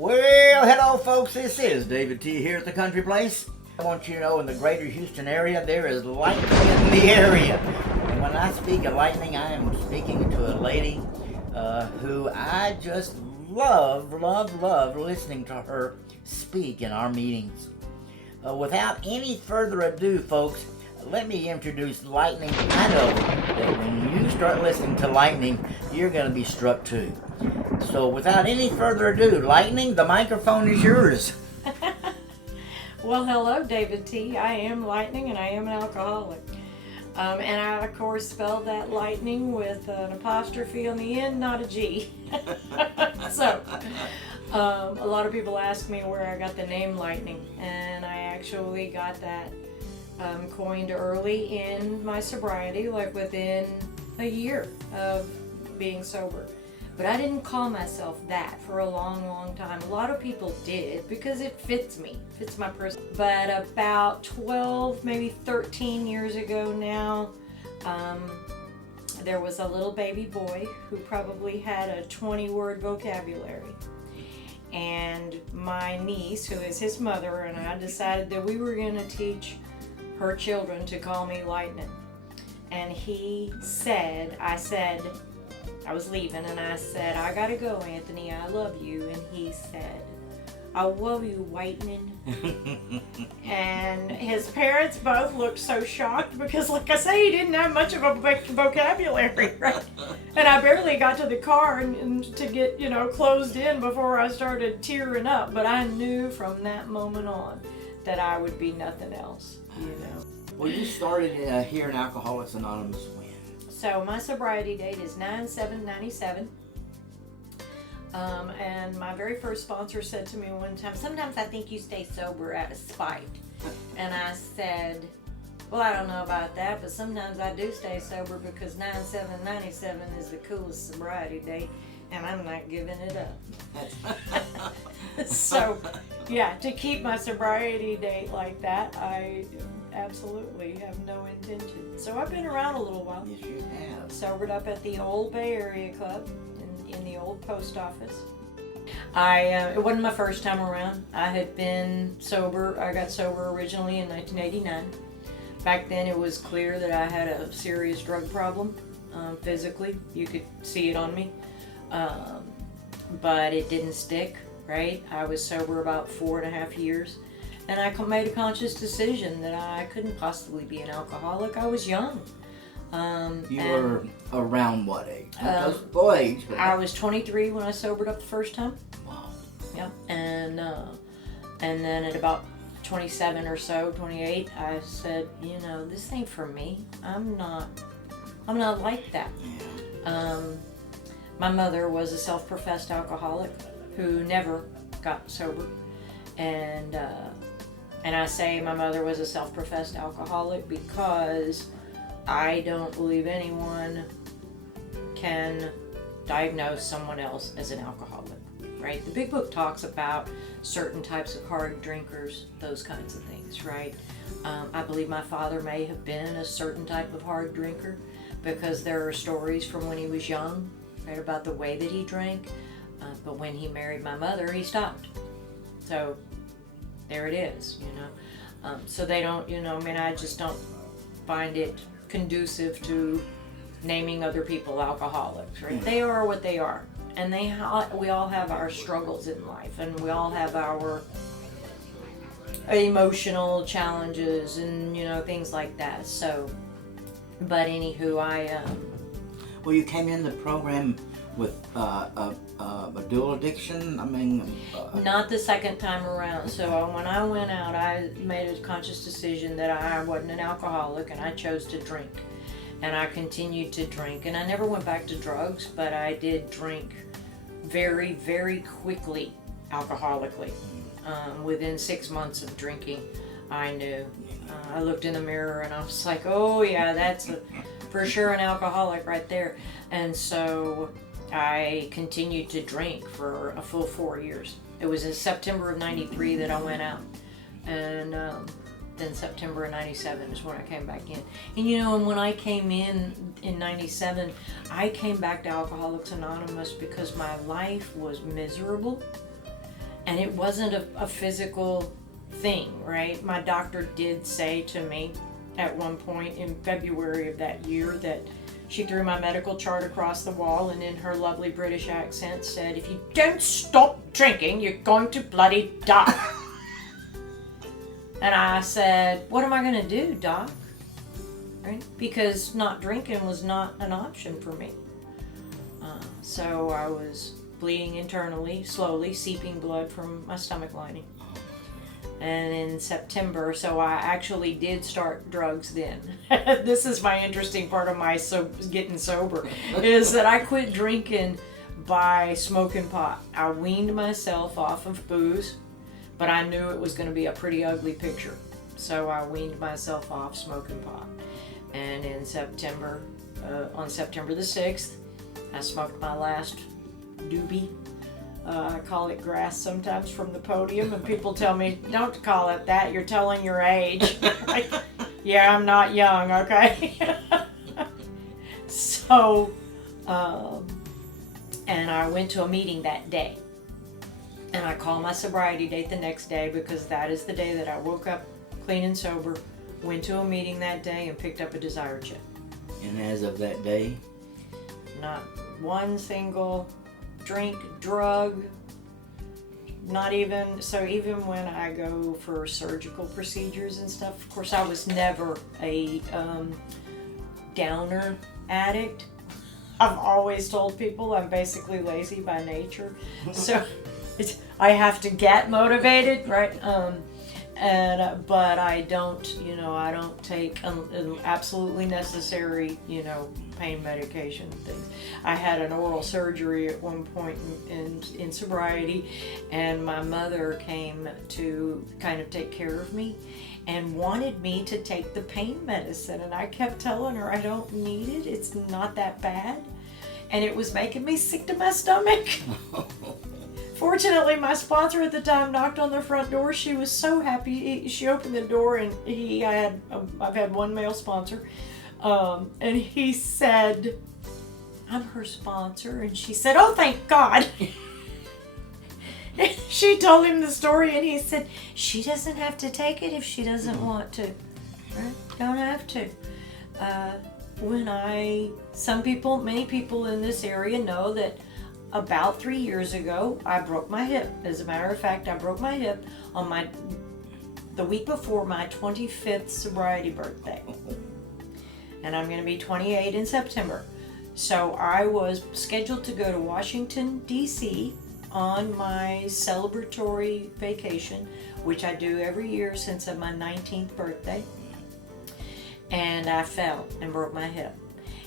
Well, hello folks, this is David T. here at the Country Place. I want you to know in the greater Houston area there is lightning in the area. And when I speak of lightning, I am speaking to a lady who I just love listening to her speak in our meetings. Without any further ado, folks, let me introduce Lightning. I know that when you start listening to Lightning, you're going to be struck too. So without any further ado, Lightning, the microphone is yours. Well, hello, David T. I am Lightning and I am an alcoholic. And I, of course, spelled that lightning with an apostrophe on the end, not a G. So, a lot of people ask me where I got the name Lightning, and I actually got that coined early in my sobriety, like within a year of being sober. But I didn't call myself that for a long time. A lot of people did because it fits me, fits my person. But about 12, maybe 13 years ago now, there was a little baby boy who probably had a 20-word vocabulary. And my niece, who is his mother, and I decided that we were going to teach her children to call me Lightnin. And I was leaving and I said, I gotta go, Anthony, I love you. And he said, I love you, Lightnin. And his parents both looked so shocked because, like I say, he didn't have much of a vocabulary, right? And I barely got to the car and to get, closed in before I started tearing up. But I knew from that moment on that I would be nothing else, Well, you started here in Alcoholics Anonymous when? So my sobriety date is 9/7/97. And my very first sponsor said to me one time, sometimes I think you stay sober out of spite. And I said, well, I don't know about that, but sometimes I do stay sober because 9/7/97 is the coolest sobriety date, and I'm not giving it up. So, yeah, to keep my sobriety date like that, I absolutely have no intention. So I've been around a little while. Yes, you have. Sobered up at the old Bay Area Club in the old post office. It wasn't my first time around. I had been sober. I got sober originally in 1989. Back then it was clear that I had a serious drug problem physically. You could see it on me. But it didn't stick, right? I was sober about 4.5 years. And I made a conscious decision that I couldn't possibly be an alcoholic. I was young. You were around what age? Full age. But I was 23 when I sobered up the first time. Wow. Yeah. And then at about 27 or so, 28, I said, this ain't for me. I'm not like that. Yeah. My mother was a self-professed alcoholic who never got sober. And I say my mother was a self-professed alcoholic because I don't believe anyone can diagnose someone else as an alcoholic, right? The Big Book talks about certain types of hard drinkers, those kinds of things, right? I believe my father may have been a certain type of hard drinker because there are stories from when he was young, right, about the way that he drank. But when he married my mother, he stopped. So there it is, so they don't, I just don't find it conducive to naming other people alcoholics, right? They are what they are, and we all have our struggles in life, and we all have our emotional challenges and, things like that. So, but anywho, Well, you came in the program with a dual addiction. Not the second time around. So when I went out, I made a conscious decision that I wasn't an alcoholic, and I chose to drink. And I continued to drink, and I never went back to drugs, but I did drink very, very quickly, alcoholically. Within 6 months of drinking, I knew. I looked in the mirror and I was like, oh yeah, that's for sure an alcoholic right there. And so I continued to drink for a full 4 years. It was in September of 93 that I went out. And then September of 97 is when I came back in. And and when I came in 97, I came back to Alcoholics Anonymous because my life was miserable. And it wasn't a physical thing, right? My doctor did say to me at one point in February of that year that she threw my medical chart across the wall and in her lovely British accent said, "If you don't stop drinking, you're going to bloody die." And I said, "What am I going to do, Doc?" Right? Because not drinking was not an option for me. So I was bleeding internally, slowly seeping blood from my stomach lining. And in September, so I actually did start drugs then. This is my interesting part of my getting sober, is that I quit drinking by smoking pot. I weaned myself off of booze, but I knew it was going to be a pretty ugly picture. So I weaned myself off smoking pot. And in September, on September the 6th, I smoked my last doobie. I call it grass sometimes from the podium, and people tell me, "Don't call it that, you're telling your age." Like, yeah, I'm not young, okay? So, and I went to a meeting that day. And I called my sobriety date the next day because that is the day that I woke up clean and sober, went to a meeting that day, and picked up a Desire check. And as of that day? Not one single drink, drug, not even, so even when I go for surgical procedures and stuff, of course I was never a downer addict. I've always told people I'm basically lazy by nature, so I have to get motivated, right? But I don't, I don't take absolutely necessary, pain medication things. I had an oral surgery at one point in sobriety, and my mother came to kind of take care of me and wanted me to take the pain medicine, and I kept telling her I don't need it, it's not that bad, and it was making me sick to my stomach. Fortunately, my sponsor at the time knocked on the front door. She was so happy. She opened the door, and I've had one male sponsor, and he said, "I'm her sponsor," and she said, "Oh, thank God." She told him the story, and he said, "She doesn't have to take it if she doesn't want to. Right? Don't have to." Many people in this area know that about 3 years ago, I broke my hip. As a matter of fact, I broke my hip on the week before my 25th sobriety birthday. And I'm going to be 28 in September. So I was scheduled to go to Washington, D.C. on my celebratory vacation, which I do every year since my 19th birthday. And I fell and broke my hip.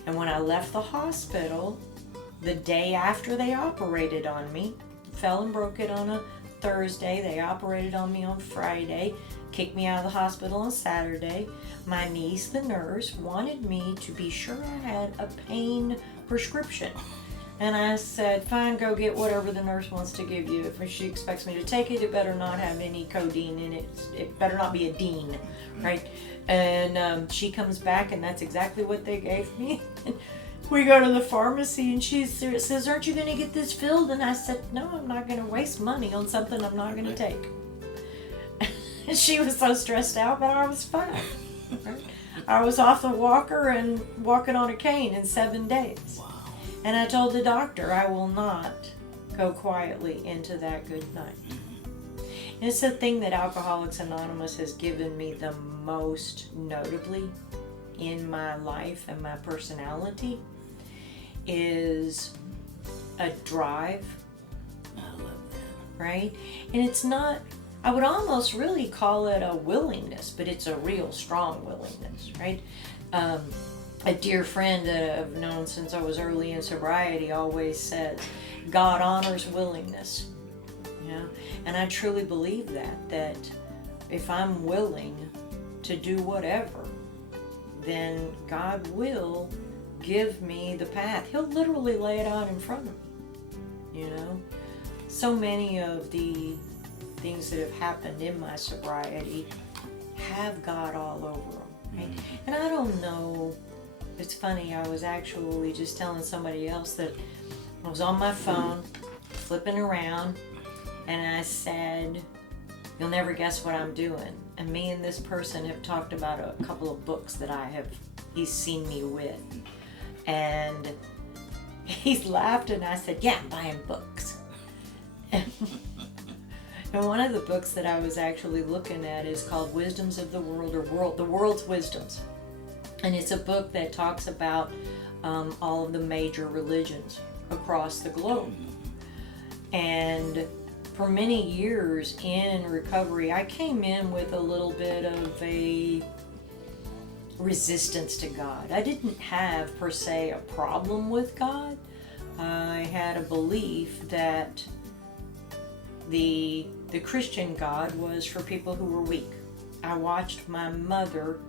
And when I left the hospital, the day after they operated on me, fell and broke it on a Thursday. They operated on me on Friday, kicked me out of the hospital on Saturday. My niece, the nurse, wanted me to be sure I had a pain prescription. And I said, "Fine, go get whatever the nurse wants to give you. If she expects me to take it, it better not have any codeine in it. It better not be a dean," right? And she comes back, and that's exactly what they gave me. We go to the pharmacy, and she says, "Aren't you going to get this filled?" And I said, "No, I'm not going to waste money on something I'm not going to take." She was so stressed out, but I was fine. I was off the walker and walking on a cane in 7 days. Wow. And I told the doctor I will not go quietly into that good night. And it's the thing that Alcoholics Anonymous has given me the most notably in my life and my personality is a drive. I love that. Right? And it's not, I would almost really call it a willingness, but it's a real strong willingness, right? A dear friend that I've known since I was early in sobriety always says, God honors willingness. And I truly believe that if I'm willing to do whatever, then God will give me the path. He'll literally lay it out in front of me, So many of the things that have happened in my sobriety have God all over them, right? And I don't know, it's funny, I was actually just telling somebody else that I was on my phone, flipping around, And I said, you'll never guess what I'm doing. And me and this person have talked about a couple of books that he's seen me with. And he's laughed, and I said, yeah, I'm buying books. And one of the books that I was actually looking at is called Wisdoms of the World, or The World's Wisdoms. And it's a book that talks about all of the major religions across the globe. And for many years in recovery, I came in with a little bit of a resistance to God. I didn't have, per se, a problem with God. I had a belief that the Christian God was for people who were weak. I watched my mother,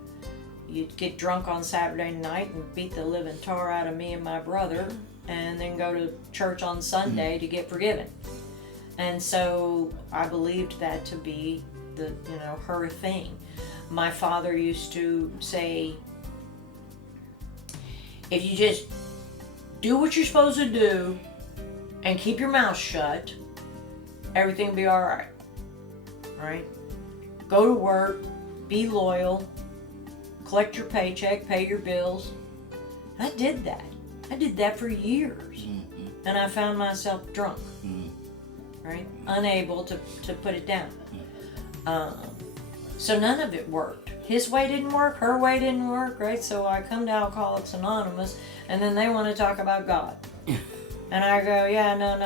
you'd get drunk on Saturday night and beat the living tar out of me and my brother, and then go to church on Sunday to get forgiven. And so I believed that to be her thing. My father used to say, if you just do what you're supposed to do and keep your mouth shut, everything will be all right. Right? Go to work, be loyal, collect your paycheck, pay your bills. I did that. I did that for years. And I found myself drunk. Right? Unable to put it down. So none of it worked. His way didn't work, her way didn't work, right? So I come to Alcoholics Anonymous, and then they want to talk about God. And I go, yeah, no.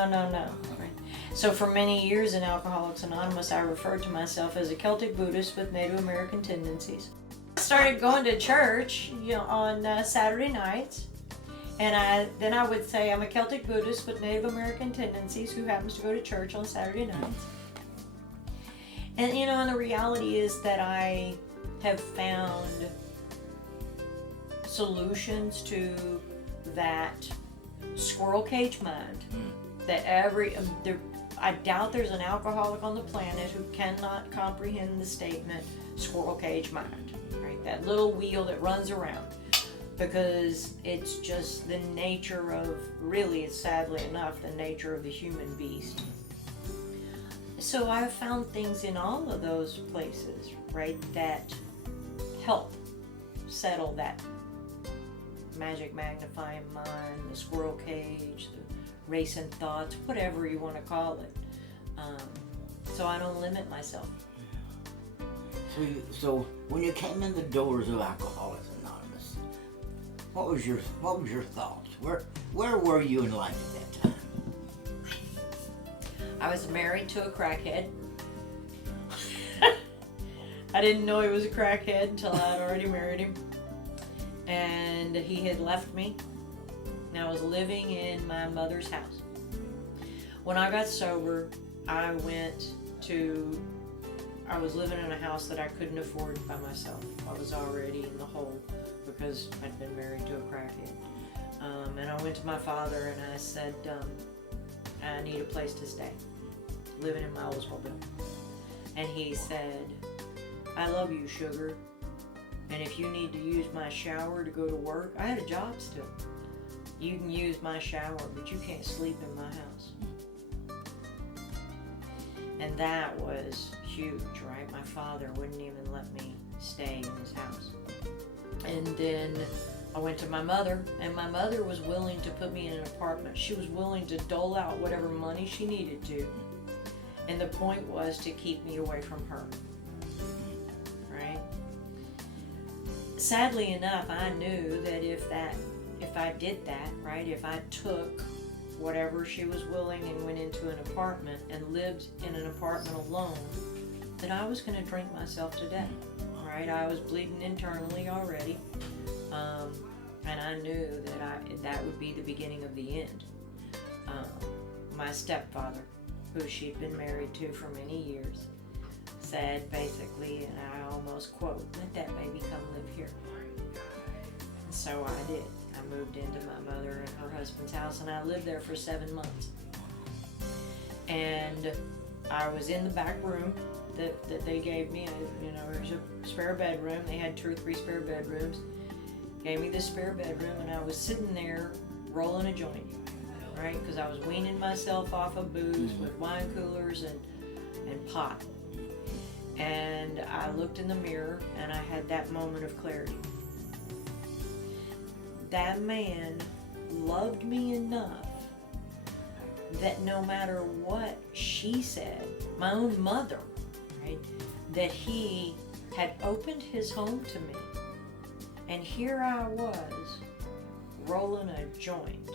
Right? So for many years in Alcoholics Anonymous, I referred to myself as a Celtic Buddhist with Native American tendencies. I started going to church, on Saturday nights. And then I would say I'm a Celtic Buddhist with Native American tendencies who happens to go to church on Saturday nights. And and the reality is that I have found solutions to that squirrel cage mind. That I doubt there's an alcoholic on the planet who cannot comprehend the statement squirrel cage mind. Right? That little wheel that runs around. Because it's just the nature of, really, it's sadly enough, the nature of the human beast. So I've found things in all of those places, right, that help settle that magic magnifying mind, the squirrel cage, the racing thoughts, whatever you want to call it. So I don't limit myself. So when you came in the doors of Alcoholics Anonymous, what was your thoughts? Where were you in life at that time? I was married to a crackhead. I didn't know he was a crackhead until I had already married him. And he had left me. And I was living in my mother's house. When I got sober, I was living in a house that I couldn't afford by myself. I was already in the hole because I'd been married to a crackhead. And I went to my father and I said, I need a place to stay, living in my Oldsmobile. And he said, I love you, sugar. And if you need to use my shower to go to work, I had a job still. You can use my shower, but you can't sleep in my house. And that was huge, right? My father wouldn't even let me stay in his house. And then I went to my mother, and my mother was willing to put me in an apartment. She was willing to dole out whatever money she needed to. And the point was to keep me away from her. Right? Sadly enough, I knew that if I did that, right, if I took whatever she was willing and went into an apartment and lived in an apartment alone, that I was going to drink myself to death. Right? I was bleeding internally already. And I knew that would be the beginning of the end. My stepfather, who she'd been married to for many years, said basically, and I almost quote, let that baby come live here. And so I did. I moved into my mother and her husband's house, and I lived there for 7 months. And I was in the back room that they gave me. There's a spare bedroom. They had 2 or 3 spare bedrooms. Gave me the spare bedroom, and I was sitting there rolling a joint. right? Because I was weaning myself off of booze with wine coolers and pot. And I looked in the mirror and I had that moment of clarity. That man loved me enough that no matter what she said, my own mother, right, that he had opened his home to me. And here I was rolling a joint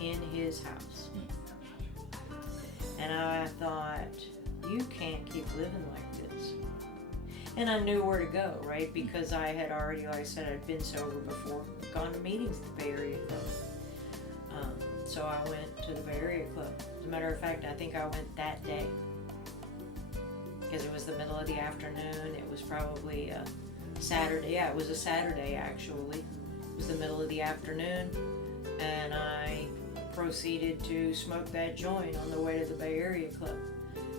in his house. And I thought, you can't keep living like this. And I knew where to go, right? Because I had already, like I said, I'd been sober before, gone to meetings at the Bay Area Club. So I went to the Bay Area Club. As a matter of fact, I think I went that day. Because it was the middle of the afternoon. It was probably a Saturday. Yeah, it was a Saturday, actually. It was the middle of the afternoon. And I proceeded to smoke that joint on the way to the Bay Area Club.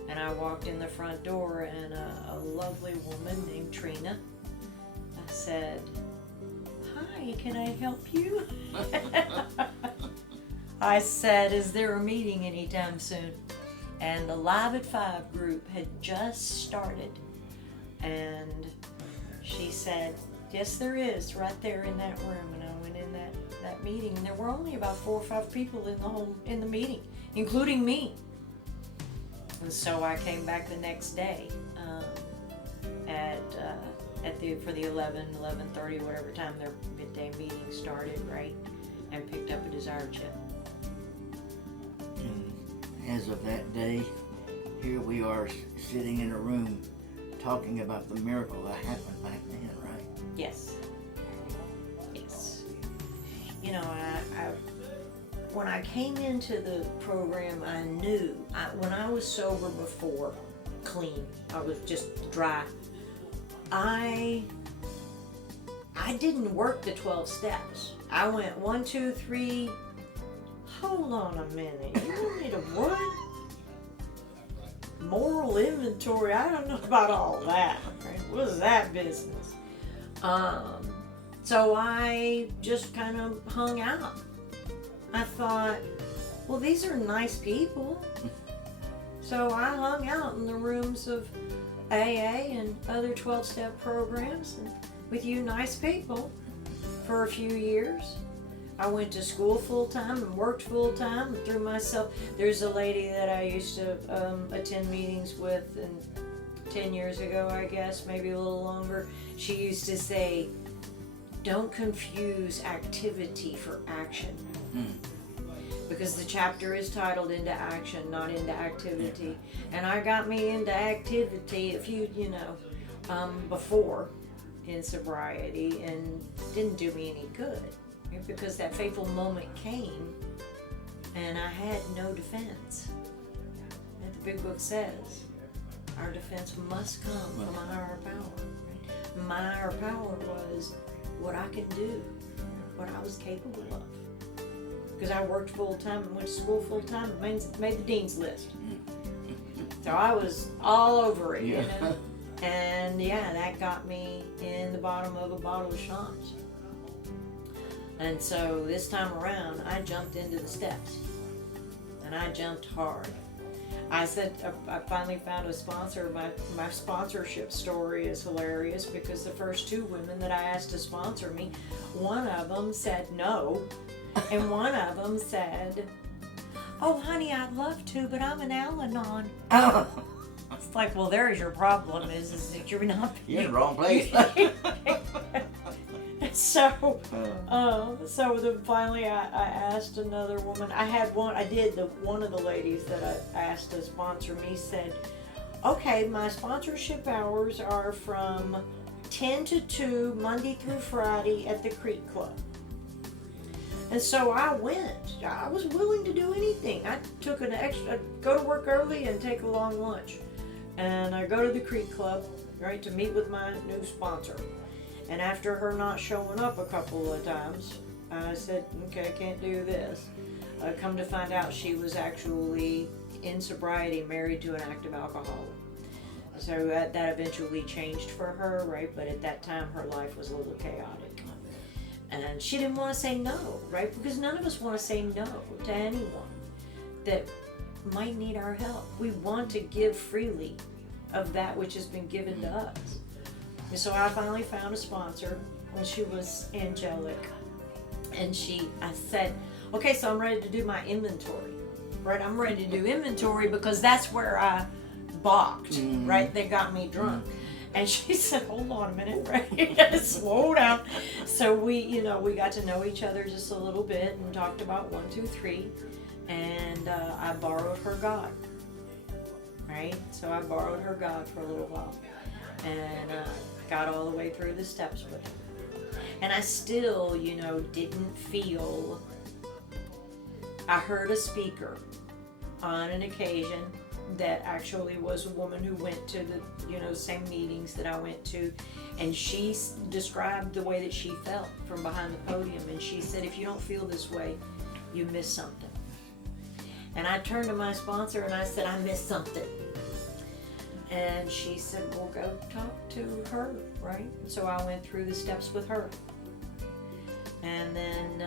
And I walked in the front door, and a lovely woman named Trina, I said, "Hi, can I help you?" I said, "Is there a meeting anytime soon?" And the Live at 5 group had just started. And she said, "Yes, there is, right there in that room." And I went in that meeting, and there were only about 4 or 5 people in the meeting, including me. And so I came back the next day for the 11:30, whatever time their midday meeting started, right, and picked up a Desire Chip. And as of that day, here we are sitting in a room talking about the miracle that happened back then, right? Yes. Yes. You know, when I came into the program, I knew, when I was sober before, clean, I was just dry, I didn't work the 12 steps. I went 1, 2, 3, hold on a minute, you want me to what? Moral inventory, I don't know about all that, right? What is that business? So I just kind of hung out. I thought, well, these are nice people. So I hung out in the rooms of AA and other 12-step programs and with you nice people for a few years. I went to school full-time and worked full-time and threw myself. There's a lady that I used to attend meetings with, and 10 years ago, I guess, maybe a little longer. She used to say, "Don't confuse activity for action." Because the chapter is titled Into Action, not Into Activity. And I got me into activity before in sobriety, and didn't do me any good. Right? Because that fateful moment came and I had no defense. And the big book says our defense must come from a higher power. Right? My higher power was what I could do, what I was capable of. Because I worked full-time and went to school full-time and made the dean's list. So I was all over it, you know. And yeah, that got me in the bottom of a bottle of schnapps. And so this time around, I jumped into the steps. And I jumped hard. I said, I finally found a sponsor. My sponsorship story is hilarious because the first 2 women that I asked to sponsor me, one of them said no. And one of them said, "Oh, honey, I'd love to, but I'm an Al-Anon." Oh. It's like, well, there's your problem, is that you're not... You're in the wrong place. So finally I asked another woman. One of the ladies that I asked to sponsor me said, "Okay, my sponsorship hours are from 10 to 2, Monday through Friday at the Creek Club." And so I went. I was willing to do anything. I took go to work early and take a long lunch. And I go to the Creek Club, right, to meet with my new sponsor. And after her not showing up a couple of times, I said, okay, I can't do this. Come to find out, she was actually in sobriety, married to an active alcoholic. So that eventually changed for her, right? But at that time, her life was a little chaotic. And she didn't want to say no, right? Because none of us want to say no to anyone. that might need our help. We want to give freely of that which has been given to us. And so I finally found a sponsor, and she was angelic. And I said, okay, so I'm ready to do my inventory, right? I'm ready to do inventory because that's where I balked, right? They got me drunk. And she said, hold on a minute, right? Slow down. So we got to know each other just a little bit and talked about 1, 2, 3. And I borrowed her God, right? So I borrowed her God for a little while and got all the way through the steps with her. And I still, didn't feel, I heard a speaker on an occasion that actually was a woman who went to the same meetings that I went to, and she described the way that she felt from behind the podium, and she said, if you don't feel this way, you miss something. And I turned to my sponsor and I said, I missed something. And she said, well, go talk to her, right? So I went through the steps with her. And then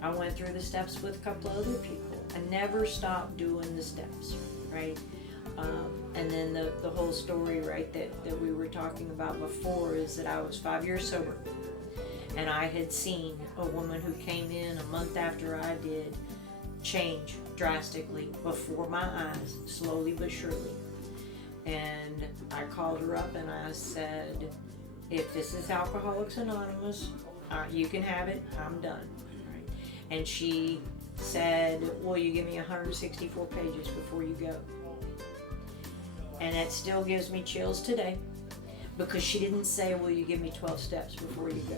I went through the steps with a couple of other people. I never stopped doing the steps, right? And then the whole story, right, that we were talking about before is that I was 5 years sober. And I had seen a woman who came in a month after I did change drastically before my eyes, slowly but surely. And I called her up and I said, if this is Alcoholics Anonymous, you can have it, I'm done. Right? And she said, will you give me 164 pages before you go? And that still gives me chills today, because she didn't say, will you give me 12 steps before you go?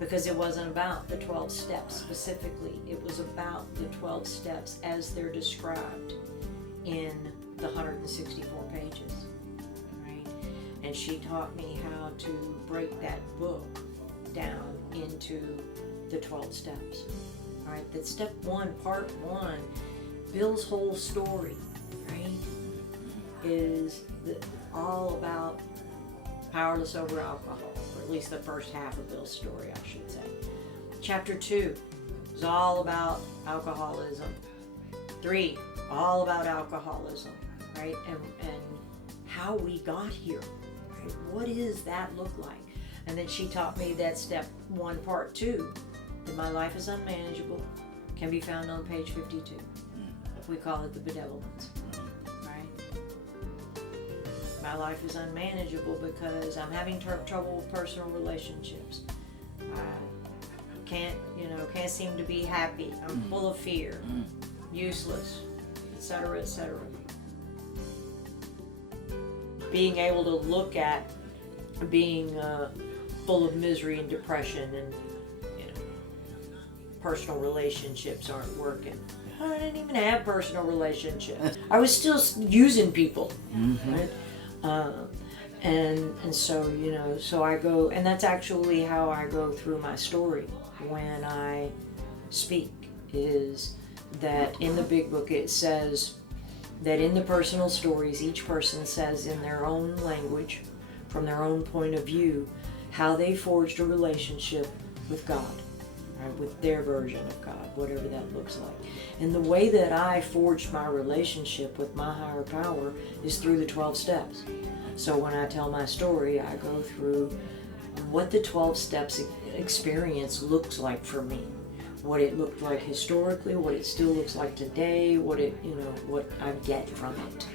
Because it wasn't about the 12 steps specifically. It was about the 12 steps as they're described in the 164 pages, right? And she taught me how to break that book down into the 12 steps, all right? That step 1, part 1, Bill's whole story, right, is all about powerless over alcohol, or at least the first half of Bill's story, I should say. Chapter 2 is all about alcoholism. 3, all about alcoholism, right? And how we got here, right? What does that look like? And then she taught me that step 1, part 2, that my life is unmanageable, can be found on page 52. We call it the bedevilments. My life is unmanageable because I'm having trouble with personal relationships. I can't seem to be happy. I'm full of fear, useless, etc., etc. Being able to look at being full of misery and depression, and personal relationships aren't working. I didn't even have personal relationships. I was still using people, right? And so, so I go, and that's actually how I go through my story when I speak, is that in the big book it says that in the personal stories, each person says in their own language, from their own point of view, how they forged a relationship with God, right, with their version of God, whatever that looks like. And the way that I forged my relationship with my higher power is through the 12 steps. So when I tell my story, I go through what the 12 steps experience looks like for me, what it looked like historically, what it still looks like today, what I get from it.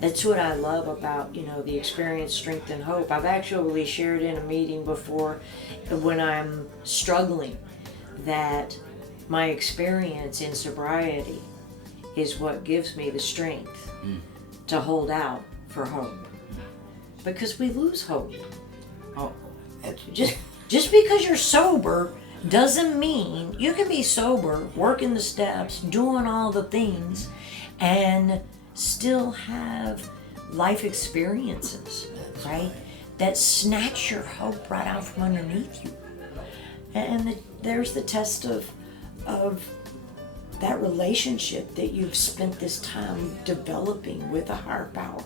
That's what I love about, the experience, strength, and hope. I've actually shared in a meeting before, when I'm struggling, that my experience in sobriety is what gives me the strength to hold out for hope. Because we lose hope. Oh, just because you're sober doesn't mean you can be sober, working the steps, doing all the things, and still have life experiences, right, that snatch your hope right out from underneath you. And there's the test of that relationship that you've spent this time developing with a higher power.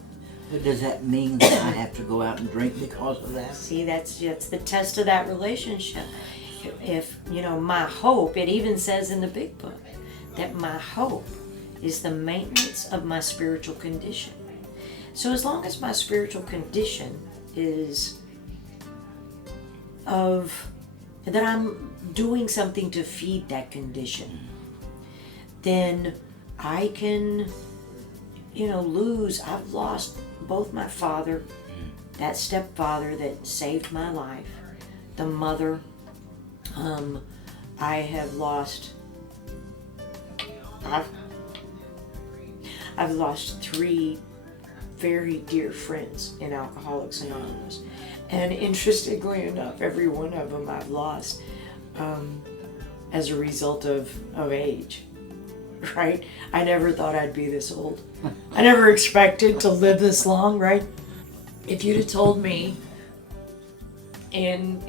But does that mean that I have to go out and drink because of that? See, that's the test of that relationship. If my hope, it even says in the big book that my hope is the maintenance of my spiritual condition. So as long as my spiritual condition is that I'm doing something to feed that condition, then I can, lose. I've lost both my father, that stepfather that saved my life, the mother. I have lost. I've lost 3 very dear friends in Alcoholics Anonymous, and interestingly enough, every one of them I've lost as a result of age. Right? I never thought I'd be this old. I never expected to live this long, right? If you'd have told me in,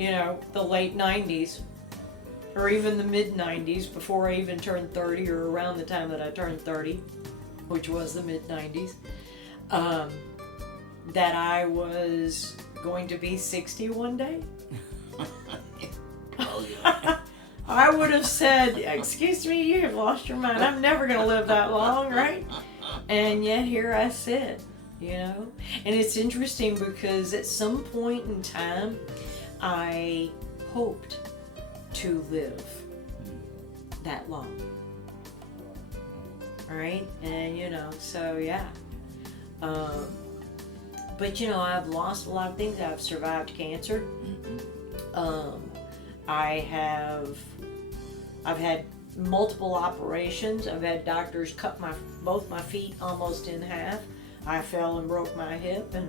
the late 90s or even the mid 90s, before I even turned 30 or around the time that I turned 30, which was the mid 90s, that I was going to be 60 one day, I would have said, excuse me, you have lost your mind. I'm never going to live that long, right? And yet here I sit, And it's interesting because at some point in time, I hoped to live that long. All right? And, so yeah. But, I've lost a lot of things. I've survived cancer. I've had multiple operations. I've had doctors cut both my feet almost in half. I fell and broke my hip, and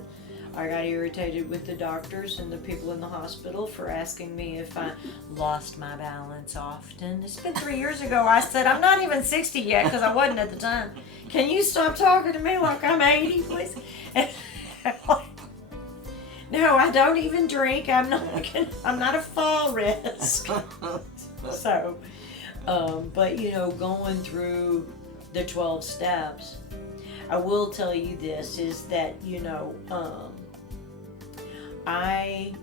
I got irritated with the doctors and the people in the hospital for asking me if I lost my balance often. It's been 3 years ago. I said, I'm not even 60 yet, because I wasn't at the time. Can you stop talking to me like I'm 80, please? No, I don't even drink. I'm not a fall risk. So, but going through the 12 steps, I will tell you this, is that, I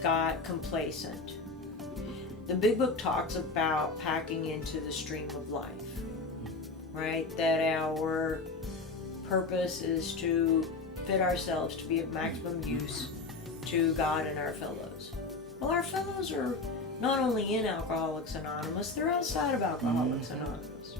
got complacent. The Big Book talks about packing into the stream of life, right? That our purpose is to fit ourselves to be of maximum use to God and our fellows. Well, our fellows are not only in Alcoholics Anonymous, they're outside of Alcoholics Anonymous.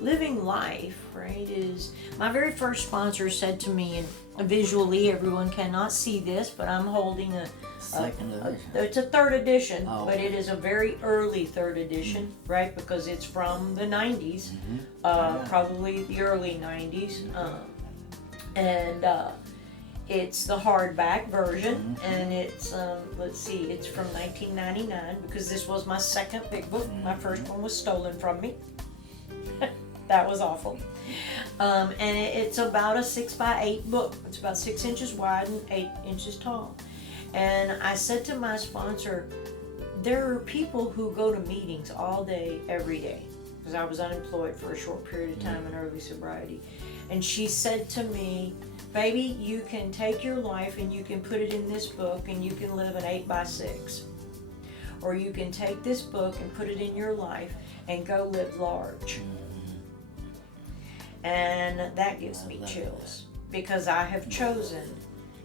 Living life, right, is... My very first sponsor said to me, and visually everyone cannot see this, but I'm holding Second edition. It's a 3rd edition, Oh. but it is a very early 3rd edition, right, because it's from the 90s, probably the early 90s. And it's the hardback version, and it's, let's see, it's from 1999, because this was my second Big Book. My first one was stolen from me. That was awful. And it's about a 6x8 book. It's about 6 inches wide and 8 inches tall. And I said to my sponsor, there are people who go to meetings all day, every day, because I was unemployed for a short period of time in early sobriety. And she said to me, baby, you can take your life and you can put it in this book and you can live an 8x6. Or you can take this book and put it in your life and go live large. And that gives me chills, because I have chosen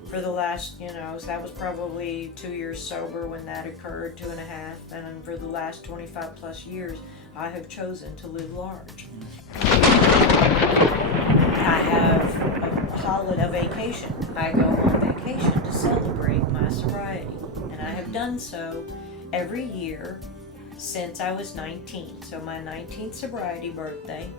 for the last, so that was probably 2 years sober when that occurred, 2.5, and for the last 25 plus years, I have chosen to live large. I have a vacation. I go on vacation to celebrate my sobriety, and I have done so every year since I was 19. So my 19th sobriety birthday,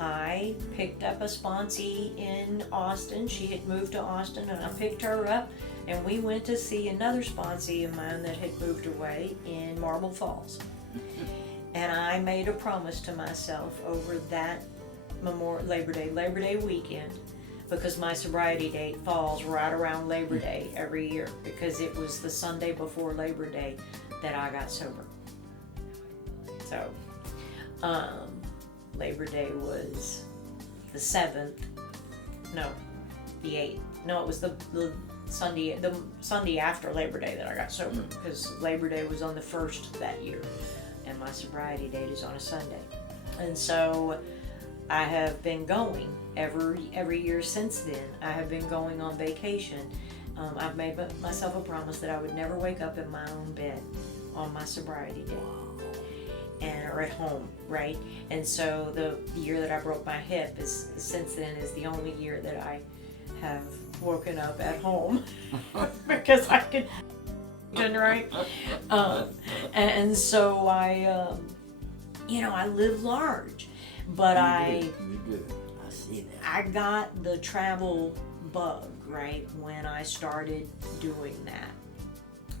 I picked up a sponsee in Austin. She had moved to Austin, and I picked her up, and we went to see another sponsee of mine that had moved away in Marble Falls. And I made a promise to myself over that Labor Day weekend, because my sobriety date falls right around Labor Day every year, because it was the Sunday before Labor Day that I got sober. So, Labor Day was the 7th. No, the 8th. No, it was the Sunday after Labor Day that I got sober, because Labor Day was on the 1st that year. and my sobriety date is on a Sunday. And so I have been going every year since then. I have been going on vacation. I've made myself a promise that I would never wake up in my own bed on my sobriety day, or at home, right? And so the year that I broke my hip since then is the only year that I have woken up at home because I could, right? And so I live large, but You do. I see that. I got the travel bug, right, when I started doing that.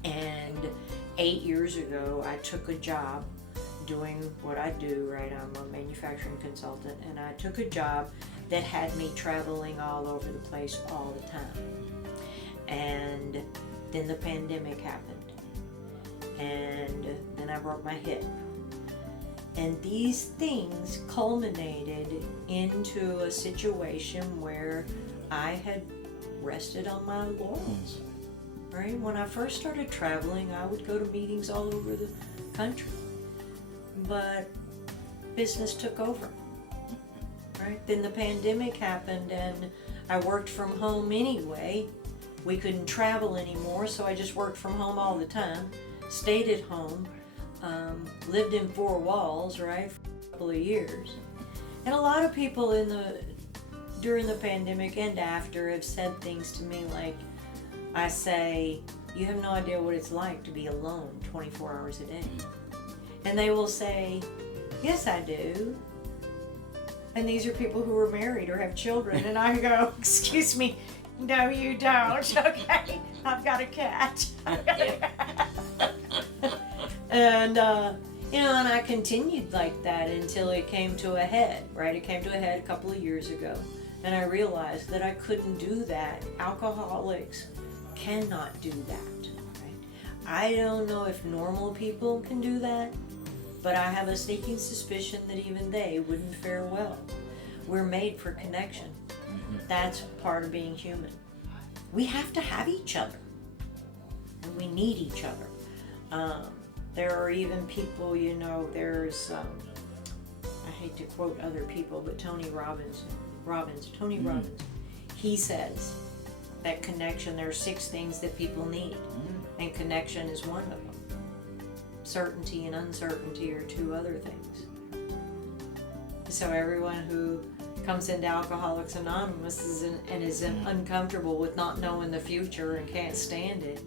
And 8 years ago, I took a job doing what I do, right? I'm a manufacturing consultant, and I took a job that had me traveling all over the place all the time. And then the pandemic happened, and then I broke my hip. And these things culminated into a situation where I had rested on my laurels, right? When I first started traveling, I would go to meetings all over the country, but business took over, right? Then the pandemic happened and I worked from home anyway. We couldn't travel anymore, so I just worked from home all the time, stayed at home, lived in four walls, right, for a couple of years. And a lot of people during the pandemic and after have said things to me like, I say, you have no idea what it's like to be alone 24 hours a day. And they will say, yes, I do. And these are people who are married or have children. And I go, excuse me, no, you don't. Okay, I've got a cat. And, and I continued like that until it came to a head, right? It came to a head a couple of years ago. And I realized that I couldn't do that. Alcoholics cannot do that, right? I don't know if normal people can do that, but I have a sneaking suspicion that even they wouldn't fare well. We're made for connection. That's part of being human. We have to have each other, and we need each other. There are even people, there's, I hate to quote other people, but Tony Robbins, he says that connection, there are 6 things that people need, and connection is one of them. Certainty and uncertainty are 2 other things. So everyone who comes into Alcoholics Anonymous is uncomfortable with not knowing the future and can't stand it,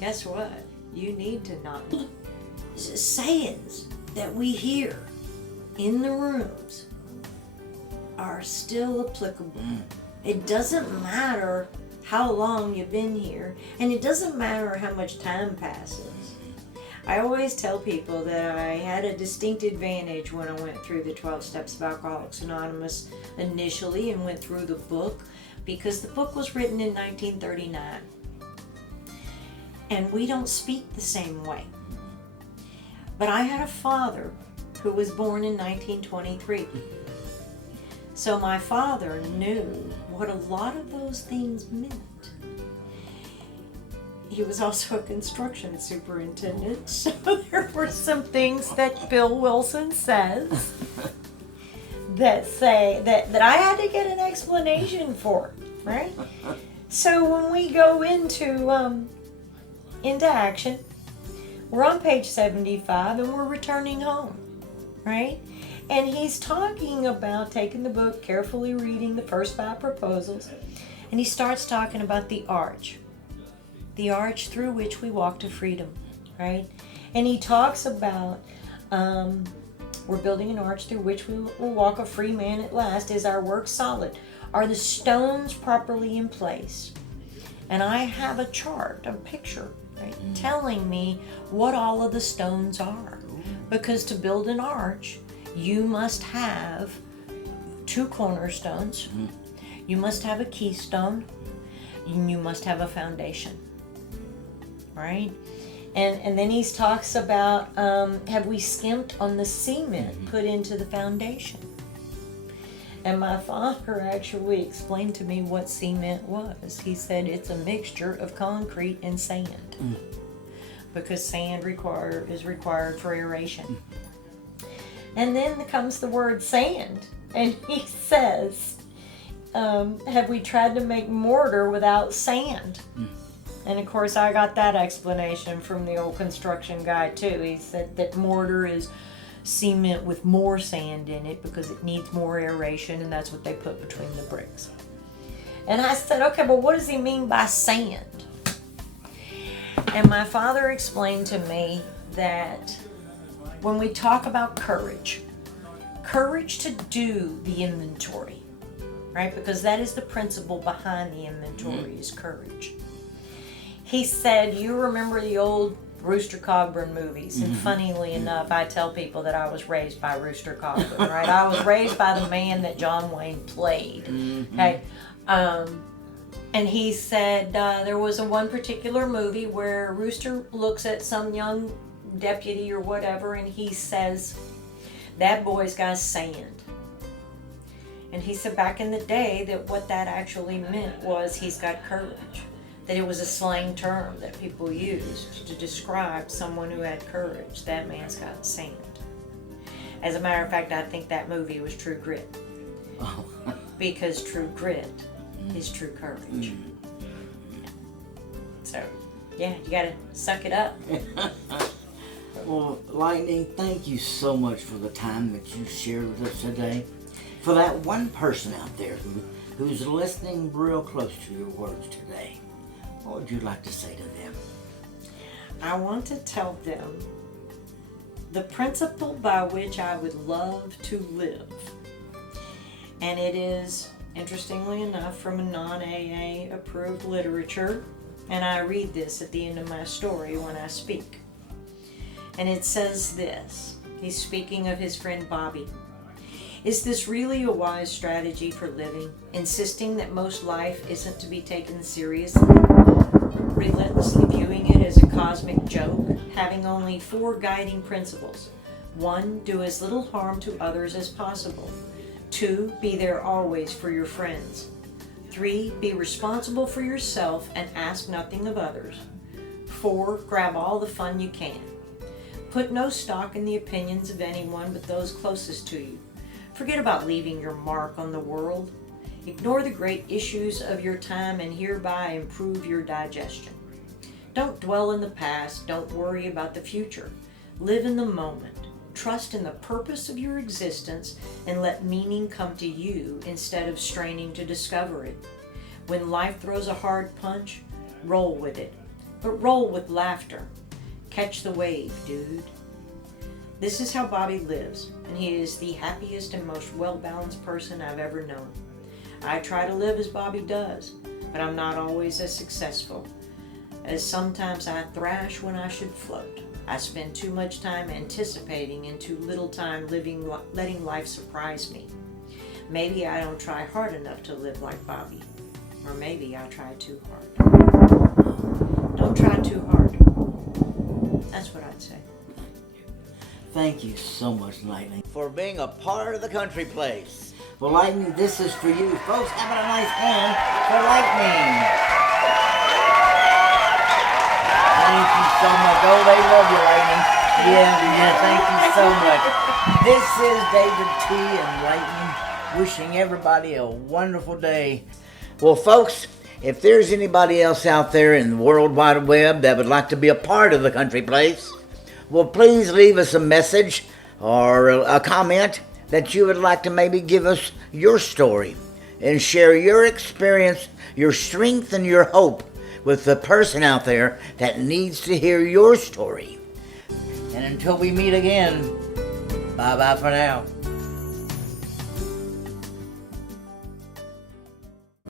guess what? You need to not. Sayings that we hear in the rooms are still applicable. It doesn't matter how long you've been here, and it doesn't matter how much time passes. I always tell people that I had a distinct advantage when I went through the 12 Steps of Alcoholics Anonymous initially and went through the book, because the book was written in 1939. And we don't speak the same way. But I had a father who was born in 1923. So my father knew what a lot of those things meant. He was also a construction superintendent, so there were some things that Bill Wilson says that I had to get an explanation for, right? So when we go into action, we're on page 75 and we're returning home, right? And he's talking about taking the book, carefully reading the first 5 proposals, and he starts talking about the arch through which we walk to freedom, right? And he talks about we're building an arch through which we will walk a free man at last. Is our work solid? Are the stones properly in place? And I have a chart, a picture, right, telling me what all of the stones are. Because to build an arch, you must have 2 cornerstones, you must have a keystone, and you must have a foundation, right? And then he talks about, have we skimped on the cement put into the foundation? And my father actually explained to me what cement was. He said it's a mixture of concrete and sand. because sand is required for aeration. And then comes the word sand, and he says, have we tried to make mortar without sand? And of course I got that explanation from the old construction guy too. He said that mortar is cement with more sand in it because it needs more aeration, and that's what they put between the bricks. And I said, okay, but what does he mean by sand? And my father explained to me that when we talk about courage to do the inventory, right? Because that is the principle behind the inventory, is courage. He said, you remember the old Rooster Cogburn movies, and funnily enough, I tell people that I was raised by Rooster Cogburn, right? I was raised by the man that John Wayne played, okay? And he said there was one particular movie where Rooster looks at some young deputy or whatever, and he says, that boy's got sand. And he said back in the day that what that actually meant was he's got courage. That it was a slang term that people used to describe someone who had courage. That man's got sand. As a matter of fact, I think that movie was True Grit. Oh. Because true grit is true courage. So, yeah, you gotta suck it up. Well, Lightning, thank you so much for the time that you shared with us today. For that one person out there who's listening real close to your words today, what would you like to say to them? I want to tell them the principle by which I would love to live. And it is, interestingly enough, from a non-AA approved literature. And I read this at the end of my story when I speak. And it says this. He's speaking of his friend Bobby. Is this really a wise strategy for living? Insisting that most life isn't to be taken seriously? Relentlessly viewing it as a cosmic joke? Having only 4 guiding principles. 1, do as little harm to others as possible. 2, be there always for your friends. 3, be responsible for yourself and ask nothing of others. 4, grab all the fun you can. Put no stock in the opinions of anyone but those closest to you. Forget about leaving your mark on the world. Ignore the great issues of your time and hereby improve your digestion. Don't dwell in the past. Don't worry about the future. Live in the moment. Trust in the purpose of your existence and let meaning come to you instead of straining to discover it. When life throws a hard punch, roll with it, but roll with laughter. Catch the wave, dude. This is how Bobby lives, and he is the happiest and most well-balanced person I've ever known. I try to live as Bobby does, but I'm not always as successful, as sometimes I thrash when I should float. I spend too much time anticipating and too little time letting life surprise me. Maybe I don't try hard enough to live like Bobby, or maybe I try too hard. Don't try too hard. That's what I'd say. Thank you so much, Lightning, for being a part of the country place. Well, Lightning, this is for you. Folks, having a nice hand for Lightning. Thank you so much. Oh, they love you, Lightning. Yeah, thank you so much. This is David T. and Lightning wishing everybody a wonderful day. Well, folks, if there's anybody else out there in the World Wide Web that would like to be a part of the country place, well, please leave us a message or a comment that you would like to maybe give us your story and share your experience, your strength, and your hope with the person out there that needs to hear your story. And until we meet again, bye-bye for now.